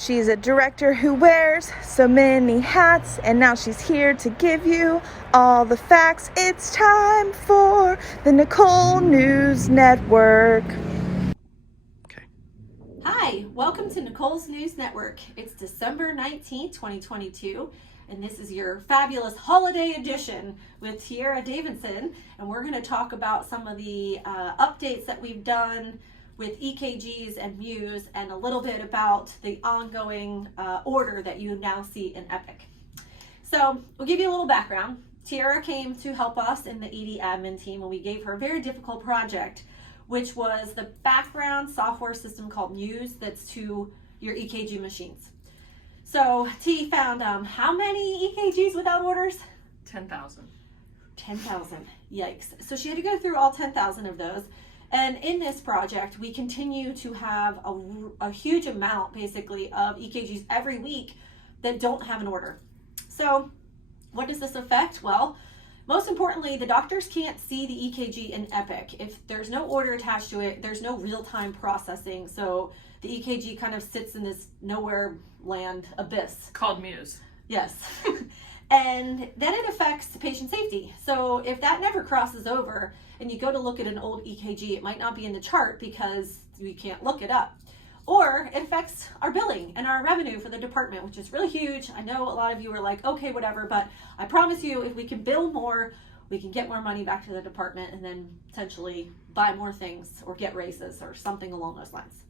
She's a director who wears so many hats, and now she's here to give you all the facts. It's time for the Nicole News Network. Okay. Hi, welcome to Nicole's News Network. It's December 19th, 2022, and this is your fabulous holiday edition with Tiara Davidson, and we're going to talk about some of the updates that we've done with EKGs and Muse, and a little bit about the ongoing order that you now see in Epic. So we'll give you a little background. Tiara came to help us in the ED admin team when we gave her a very difficult project, which was the background software system called Muse that's to your EKG machines. So T found how many EKGs without orders? 10,000. 10,000, yikes. So she had to go through all 10,000 of those. And in this project, we continue to have a huge amount, basically, of EKGs every week that don't have an order. So what does this affect? Well, most importantly, the doctors can't see the EKG in Epic. If there's no order attached to it, there's no real-time processing. So the EKG kind of sits in this nowhere land abyss. Called Muse. Yes. And then it affects patient safety. So if that never crosses over and you go to look at an old EKG, it might not be in the chart because we can't look it up. Or it affects our billing and our revenue for the department, which is really huge. I know a lot of you are like, okay, whatever, but I promise you, if we can bill more, we can get more money back to the department and then potentially buy more things or get raises or something along those lines.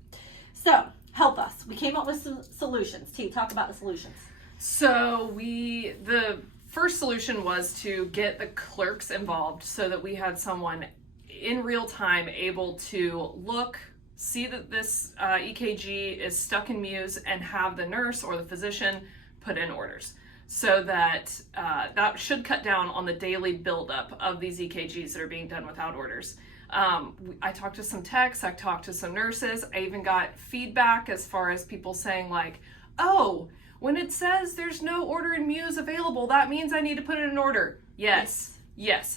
So help us. We came up with some solutions. T, talk about the solutions. So the first solution was to get the clerks involved so that we had someone in real time able to look, see that this EKG is stuck in Muse, and have the nurse or the physician put in orders. So that that should cut down on the daily buildup of these EKGs that are being done without orders. I talked to some techs, I talked to some nurses, I even got feedback as far as people saying like, oh, when it says there's no order in Muse available, that means I need to put it in order. Yes.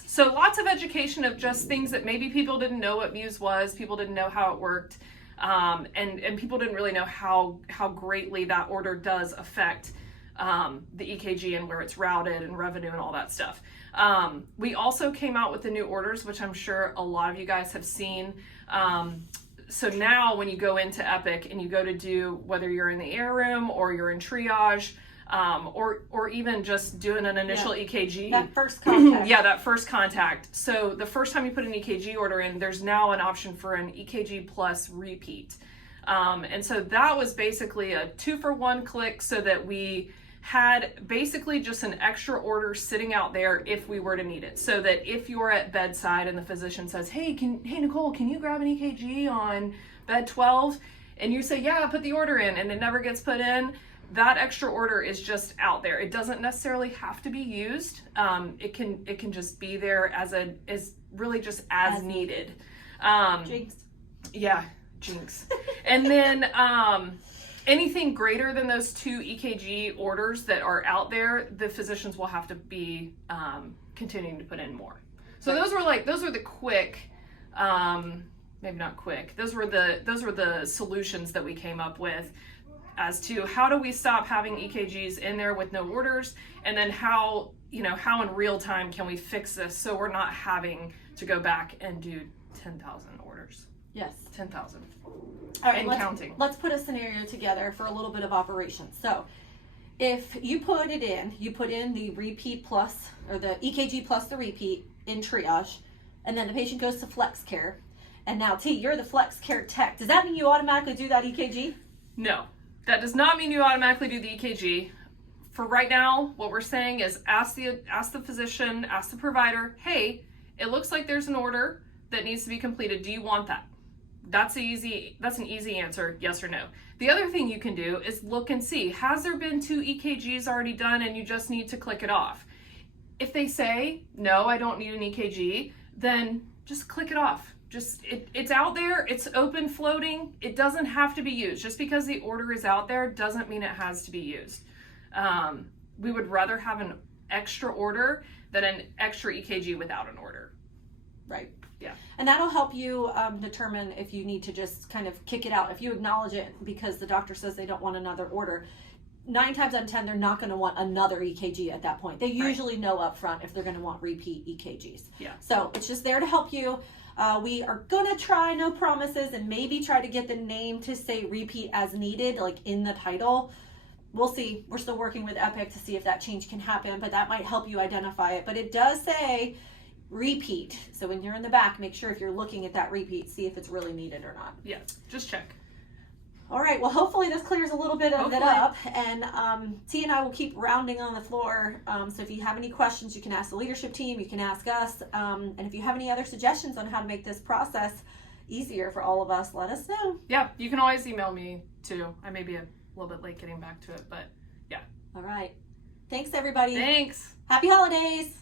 So lots of education of just things that maybe people didn't know what Muse was, people didn't know how it worked, and people didn't really know how greatly that order does affect the EKG and where it's routed and revenue and all that stuff. We also came out with the new orders, which I'm sure a lot of you guys have seen. So now when you go into Epic and you go to do, whether you're in the air room or you're in triage, or even just doing an initial EKG. That first contact. That first contact. So the first time you put an EKG order in, there's now an option for an EKG plus repeat. And so that was basically a 2-for-1 click so that we had basically just an extra order sitting out there if we were to need it. So that if you're at bedside and the physician says, hey Nicole, can you grab an EKG on bed 12? And you say, yeah, put the order in, and it never gets put in, that extra order is just out there. It doesn't necessarily have to be used. It can just be there as really just as needed. Jinx. Yeah, jinx. And then anything greater than those 2 EKG orders that are out there, the physicians will have to be continuing to put in more. So those were the quick, maybe not quick. Those were the solutions that we came up with as to how do we stop having EKGs in there with no orders, and then how in real time can we fix this so we're not having to go back and do 10,000 orders. Yes. 10,000. All right, and counting. Let's put a scenario together for a little bit of operation. So if you put in the repeat plus, or the EKG plus the repeat in triage, and then the patient goes to flex care, and now T, you're the flex care tech. Does that mean you automatically do that EKG? No, that does not mean you automatically do the EKG. For right now, what we're saying is ask the physician, ask the provider, hey, it looks like there's an order that needs to be completed. Do you want that? That's an easy answer, yes or no. The other thing you can do is look and see, has there been 2 EKGs already done and you just need to click it off? If they say, no, I don't need an EKG, then just click it off. It's out there, it's open, floating, it doesn't have to be used. Just because the order is out there doesn't mean it has to be used. We would rather have an extra order than an extra EKG without an order. Right. Yeah. And that'll help you determine if you need to just kind of kick it out. If you acknowledge it because the doctor says they don't want another order, 9 times out of 10, they're not going to want another EKG at that point. They usually know up front if they're going to want repeat EKGs. Yeah. So it's just there to help you. We are going to try, no promises, and maybe try to get the name to say repeat as needed, like in the title. We'll see. We're still working with Epic to see if that change can happen, but that might help you identify it. But it does say repeat. So when you're in the back, make sure if you're looking at that repeat, see if it's really needed or not. Yeah, just check. All right, well, hopefully this clears a little bit of it up, and T and I will keep rounding on the floor. So if you have any questions, you can ask the leadership team, you can ask us, and if you have any other suggestions on how to make this process easier for all of us, let us know. Yeah, you can always email me too. I may be a little bit late getting back to it, but yeah. All right. Thanks, everybody. Thanks. Happy holidays.